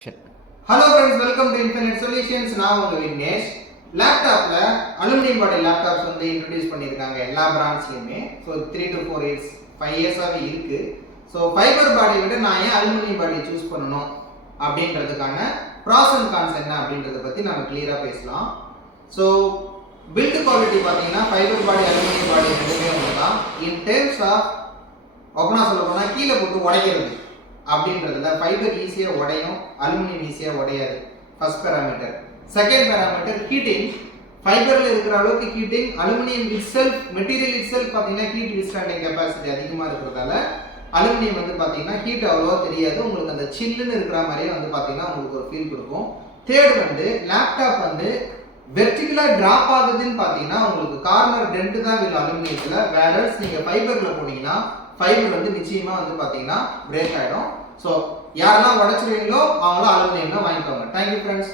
Hello friends, welcome to Infinite Solutions. நான் உங்க விக்னேஷ். லேப்டாப்ல அலுமினியம் பாடி லேப்டாப்ஸ் வந்து இன்ட்ரோடியூஸ் பண்ணியிருக்காங்க எல்லா பிராண்ட்ஸ்லையுமே. ஸோ 3 to 4 years 5 இயர்ஸாகவே இருக்கு. ஸோ ஃபைபர் பாடியை விட நான் ஏன் அலுமினியம் பாடியை சூஸ் பண்ணணும் அப்படின்றதுக்கான ப்ராஸ் அண்ட் கான்ஸ் என்ன அப்படின்றத பற்றி நம்ம கிளியராக பேசலாம். ஸோ பில்ட் குவாலிட்டி பார்த்தீங்கன்னா ஃபைபர் பாடி அலுமினியம் பாடி ரெண்டுமே ஒன்று தான். இன் டேர்ம்ஸ் ஆஃப் ஓப்பனாக சொல்ல போனால் கீழே போட்டு உடைக்கிறது அப்படின்றதுல ஃபைபர் ஈஸியாக உடையும், அலுமினியம் ஈஸியாக உடையாது. First parameter. Second parameter heating. ஃபைபரில் இருக்கிற அளவுக்கு heating, aluminium itself material itself பார்த்தீங்கன்னா ஹீட் வித்ஸ்டாண்டிங் கெப்பாசிட்டி அதிகமாக இருக்கிறதால அலுமினியம் வந்து பார்த்தீங்கன்னா ஹீட் அவ்வளோவா தெரியாது. உங்களுக்கு அந்த சில்லுன்னு இருக்கிற மாதிரியே வந்து பார்த்தீங்கன்னா உங்களுக்கு ஒரு ஃபீல் கொடுக்கும். தேர்ட் வந்து லேப்டாப் வந்து வெர்டிகலாக ட்ராப் ஆகுதுன்னு பார்த்தீங்கன்னா உங்களுக்கு கார்னர் டென்ட் தான் விழும் அலுமினியத்தில். வேறஸ் நீங்கள் ஃபைபரில் போனீங்கன்னா ஃபைபர் வந்து நிச்சயமாக வந்து பார்த்தீங்கன்னா பிரேக் ஆகிடும். ஸோ யாரெல்லாம் உடச்சிருவீங்களோ அவங்களாம் அலுமினியம் தான் வாங்கிக்கோங்க. Thank you friends.